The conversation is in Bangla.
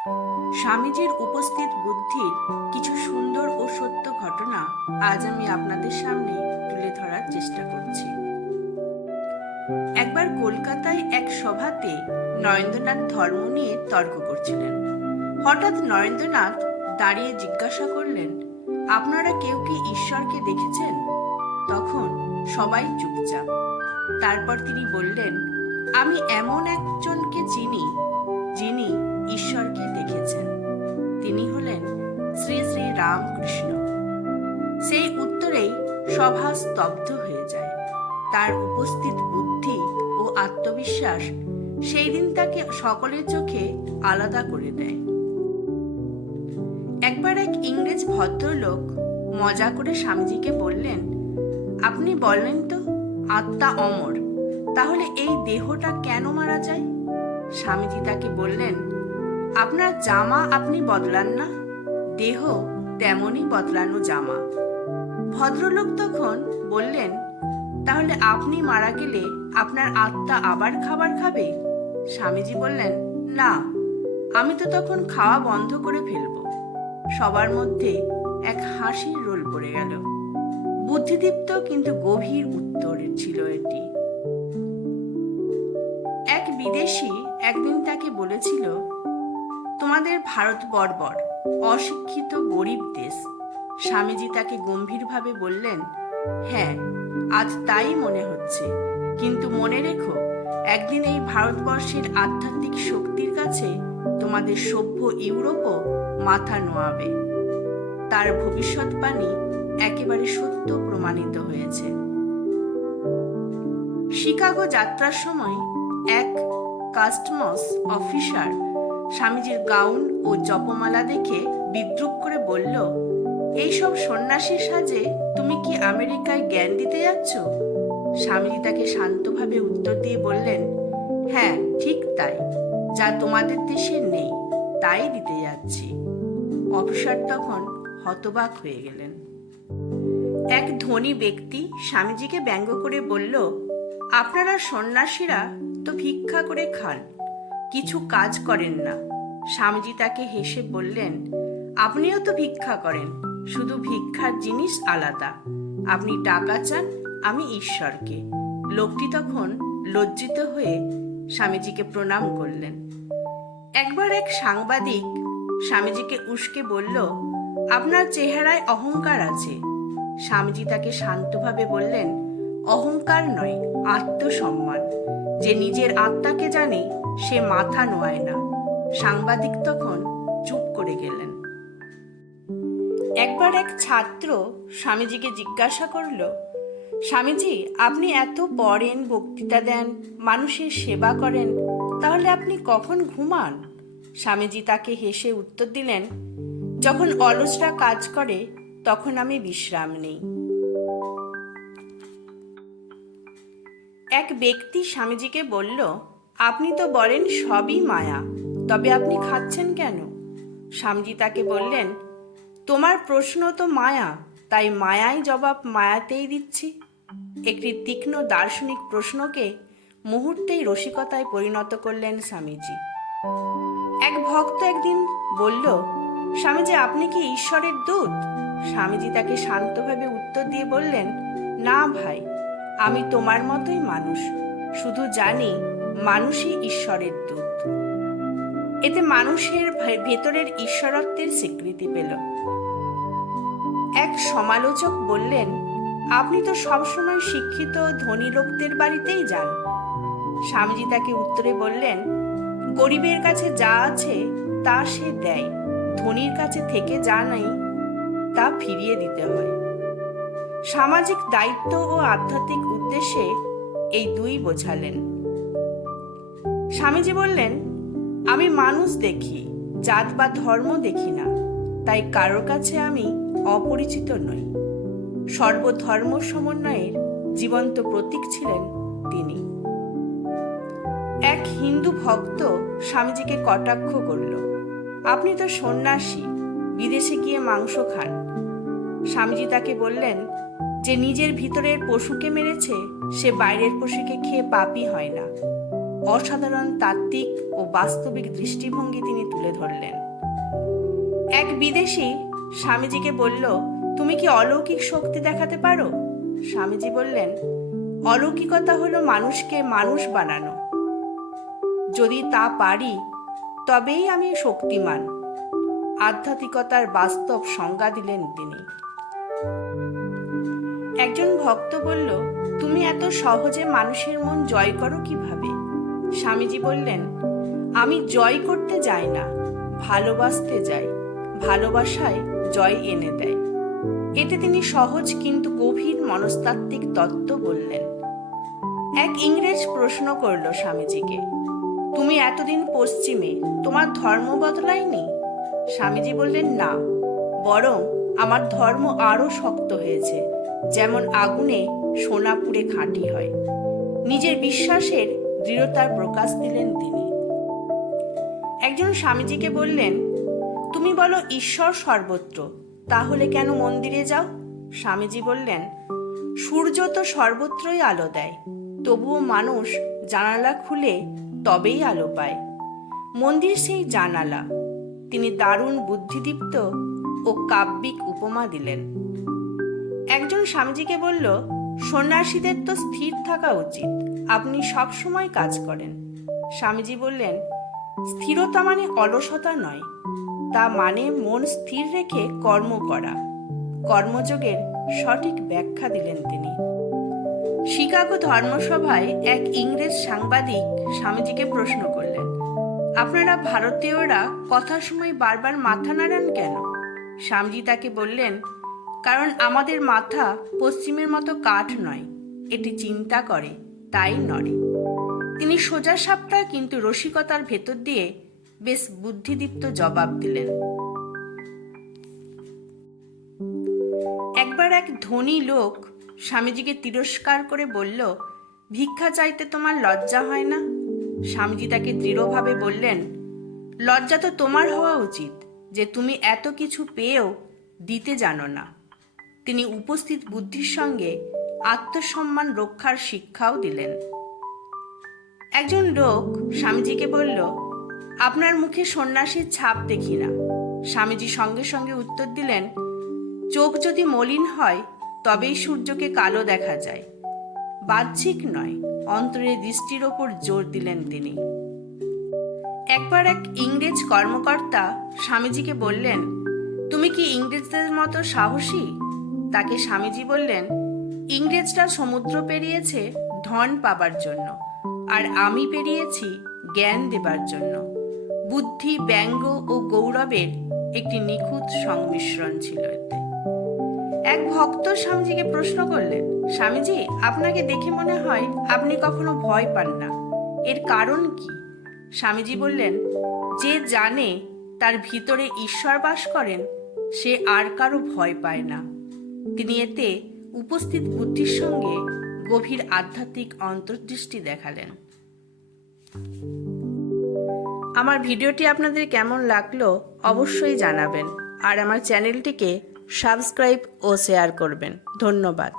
স্বামীজির উপস্থিত বুদ্ধির কিছু সুন্দর ও সত্য ঘটনা আজ আমি আপনাদের সামনে তুলে ধরার চেষ্টা করছি। একবার কলকাতায় এক সভাতে নরেন্দ্রনাথ ধর্ম নিয়ে তর্ক করছিলেন। হঠাৎ নরেন্দ্রনাথ দাঁড়িয়ে জিজ্ঞাসা করলেন, আপনারা কেউ কি ঈশ্বরকে দেখেছেন? তখন সবাই চুপচাপ। তারপর তিনি বললেন, আমি এমন একজনকে চিনি যিনি ঈশ্বরকে দেখেছেন। তিনি হলেন শ্রী শ্রী রামকৃষ্ণ। সেই উত্তরেই সভা স্তব্ধ হয়ে যায়। তার উপস্থিত বুদ্ধি ও আত্মবিশ্বাস সেই দিন তাকে সকলের চোখে আলাদা করে দেয়। একবার এক ইংরেজ ভদ্রলোক মজা করে স্বামীজিকে বললেন, আপনি বললেন তো, আত্মা অমর, তাহলে এই দেহটা কেন মারা যায়? স্বামীজি তাকে বললেন আপনার জামা আপনি বদলান না। দেহ তেমনই বদলানো জামা। ভদ্রলোক তখন বললেন, তাহলে আপনি মারা গেলে আপনার আত্মা আবার খাবার খাবে? স্বামীজি বললেন, না, আমি তো তখন খাওয়া বন্ধ করে ফেলব। সবার মধ্যে এক হাসির রোল পড়ে গেল। বুদ্ধিদীপ্ত কিন্তু গভীর উত্তর ছিল এটি। এক বিদেশি একদিন তাকে বলেছিল তোমাদের ভারত বর্বর, অশিক্ষিত গরিব দেশ। স্বামীজি তাকে গম্ভীরভাবে বললেন হ্যাঁ আজ তাই মনে হচ্ছে। কিন্তু মনে রেখো, একদিন এই ভারতবর্ষের আধ্যাত্মিক শক্তির কাছে তোমাদের সভ্য ইউরোপও মাথা নোয়াবে। তার ভবিষ্যৎবাণী একেবারে সত্য প্রমাণিত হয়েছে। শিকাগো যাত্রার সময় এক কাস্টমস অফিসার স্বামীজির গাউন ও জপমালা দেখে বিদ্রুপ করে বলল এইসব সন্ন্যাসীর সাজে তুমি কি আমেরিকায় জ্ঞান দিতে যাচ্ছ? স্বামীজি তাকে শান্তভাবে উত্তর দিয়ে বললেন হ্যাঁ ঠিক তাই। যা তোমাদের দেশে নেই, তাই দিতে যাচ্ছি। অফিসার তখন হতবাক হয়ে গেলেন। এক ধনী ব্যক্তি স্বামীজিকে ব্যঙ্গ করে বলল, আপনারা সন্ন্যাসীরা তো ভিক্ষা করে খান কিছু কাজ করেন না। স্বামীজি তাকে হেসে বললেন, আপনিও তো ভিক্ষা করেন, শুধু ভিক্ষার জিনিস আলাদা। আপনি টাকা চান, আমি ঈশ্বরকে। লোকটি তখন লজ্জিত হয়ে স্বামীজিকে প্রণাম করলেন। একবার এক সাংবাদিক স্বামীজিকে উস্কে বলল, আপনার চেহারায় অহংকার আছে। স্বামীজি তাকে শান্তভাবে বললেন, অহংকার নয়, আত্মসম্মান। যে নিজের আত্মাকে জানে, সে মাথা নোয়ায় না। সাংবাদিক তখন চুপ করে গেলেন। একবার এক ছাত্র স্বামীজিকে জিজ্ঞাসা করল, স্বামীজি, আপনি এত পড়েন, বক্তৃতা দেন, মানুষের সেবা করেন, তাহলে আপনি কখন ঘুমান? স্বামীজি তাকে হেসে উত্তর দিলেন, যখন অলসরা কাজ করে, তখন আমি বিশ্রাম নেই। এক ব্যক্তি স্বামীজিকে বলল, আপনি তো বলেন সবই মায়া, তবে আপনি খাচ্ছেন কেন? স্বামীজি তাকে বললেন, তোমার প্রশ্ন তো মায়া, তাই মায়াই জবাব মায়াতেই দিচ্ছি। একটি তীক্ষ্ণ দার্শনিক প্রশ্নকে মুহূর্তেই রসিকতায় পরিণত করলেন স্বামীজি। এক ভক্ত একদিন বলল, স্বামীজি, আপনি কি ঈশ্বরের দূত? স্বামীজি তাকে শান্তভাবে উত্তর দিয়ে বললেন, না ভাই আমি তোমার মতোই মানুষ। শুধু জানি মানুষই ঈশ্বরের দূত। এতে মানুষের ভেতরের ঈশ্বরত্বের স্বীকৃতি পেল। এক সমালোচক বললেন, আপনি তো সবসময় শিক্ষিত, ধনী লোকদের বাড়িতেই যান। স্বামীজি তাকে উত্তরে বললেন, গরিবের কাছে যা আছে, তা সে দেয়। ধনীর কাছে থেকে যা নেই, তা ফিরিয়ে দিতে হয়। সামাজিক দায়িত্ব ও আধ্যাত্মিক উদ্দেশ্যে এই দুই বোঝালেন। স্বামীজি বললেন, আমি মানুষ দেখি, জাত বা ধর্ম দেখি না, তাই কারোর কাছে আমি অপরিচিত নই। সর্বধর্ম সমন্বয়ের জীবন্ত প্রতীক ছিলেন তিনি। এক হিন্দু ভক্ত স্বামীজিকে কটাক্ষ করল, আপনি তো সন্ন্যাসী, বিদেশে গিয়ে মাংস খান। স্বামীজি তাকে বললেন যে নিজের ভিতরের পশুকে মেরেছে, সে বাইরের পশুকে খেয়ে পাপই হয় না। অসাধারণ তাত্ত্বিক ও বাস্তবিক দৃষ্টিভঙ্গি তিনি তুলে ধরলেন। এক বিদেশি স্বামীজিকে বলল, তুমি কি অলৌকিক শক্তি দেখাতে পারো? স্বামীজি বললেন, অলৌকিকতা হলো মানুষকে মানুষ বানানো। যদি তা পারি, তবেই আমি শক্তিমান। আধ্যাত্মিকতার বাস্তব সংজ্ঞা দিলেন তিনি। একজন ভক্ত বলল, তুমি এত সহজে মানুষের মন জয় করো কীভাবে? স্বামীজি বললেন, আমি জয় করতে যাই না, ভালোবাসতে যাই, ভালোবাসায় জয় এনে দেয়। এতে তিনি সহজ কিন্তু গভীর মনস্তাত্ত্বিক তত্ত্ব বললেন। এক ইংরেজ প্রশ্ন করল স্বামীজিকে, তুমি এতদিন পশ্চিমে, তোমার ধর্ম বদলায়নি? স্বামীজি বললেন, না, বরং আমার ধর্ম আরও শক্ত হয়েছে যেমন আগুনে সোনা পুড়ে খাঁটি হয়। নিজের বিশ্বাসের দৃঢ়তার প্রকাশ দিলেন তিনি। একজন স্বামীজিকে বললেন, তুমি বলো ঈশ্বর সর্বত্র, তাহলে কেন মন্দিরে যাও? স্বামীজি বললেন, সূর্য তো সর্বত্রই আলো দেয়, তবুও মানুষ জানালা খুলে তবেই আলো পায়। মন্দির সেই জানালা। তিনি দারুণ বুদ্ধিদীপ্ত ও কাব্যিক উপমা দিলেন। একজন স্বামীজিকে বলল, সন্ন্যাসীদের তো স্থির থাকা উচিত, আপনি সব সময় কাজ করেন। স্বামীজি বললেন, স্থিরতা মানে অলসতা নয়, তা মানে মন স্থির রেখে কর্ম করা। কর্মযোগের সঠিক ব্যাখ্যা দিলেন তিনি। শিকাগো ধর্মসভায় এক ইংরেজ সাংবাদিক স্বামীজিকে প্রশ্ন করলেন, আপনারা ভারতীয়রা কথার সময় বারবার মাথা নাড়ান কেন? স্বামীজি তাকে বললেন কারণ আমাদের মাথা পশ্চিমের মতো কাঠ নয়। এটি চিন্তা করে, তাই নড়ে। তিনি সোজা সাপটা কিন্তু রসিকতার ভেতর দিয়ে বেশ বুদ্ধিদীপ্ত জবাব দিলেন। একবার এক ধনী লোক স্বামীজিকে তিরস্কার করে বলল, ভিক্ষা চাইতে তোমার লজ্জা হয় না? স্বামীজি তাকে দৃঢ়ভাবে বললেন, লজ্জা তো তোমার হওয়া উচিত যে তুমি এত কিছু পেয়েও দিতে জানো না। তিনি উপস্থিত বুদ্ধির সঙ্গে আত্মসম্মান রক্ষার শিক্ষাও দিলেন। একজন লোক স্বামীজিকে বলল, আপনার মুখে সন্ন্যাসীর ছাপ দেখি না। স্বামীজি সঙ্গে সঙ্গে উত্তর দিলেন, চোখ যদি মলিন হয়, তবেই সূর্যকে কালো দেখা যায়। বাহ্যিক নয়, অন্তরের দৃষ্টির ওপর জোর দিলেন তিনি। একবার এক ইংরেজ কর্মকর্তা স্বামীজিকে বললেন, তুমি কি ইংরেজদের মতো সাহসী? তাকে স্বামীজি বললেন, ইংরেজরা সমুদ্র পেরিয়েছে ধন পাবার জন্য, আর আমি পেরিয়েছি জ্ঞান দেবার জন্য। বুদ্ধি, ব্যঙ্গ ও গৌরবের একটি নিখুঁত সংমিশ্রণ ছিল এতে। এক ভক্ত স্বামীজিকে প্রশ্ন করলেন, স্বামীজি, আপনাকে দেখে মনে হয় আপনি কখনো ভয় পান না। এর কারণ কি? স্বামীজি বললেন, যে জানে তার ভিতরে ঈশ্বর বাস করেন, সে আর কারও ভয় পায় না। তিনি এতে উপস্থিত বুদ্ধির সঙ্গে গভীর আধ্যাত্মিক অন্তর্দৃষ্টি দেখালেন। আমার ভিডিওটি আপনাদের কেমন লাগল অবশ্যই জানাবেন, আর আমার চ্যানেলটিকে সাবস্ক্রাইব ও শেয়ার করবেন। ধন্যবাদ।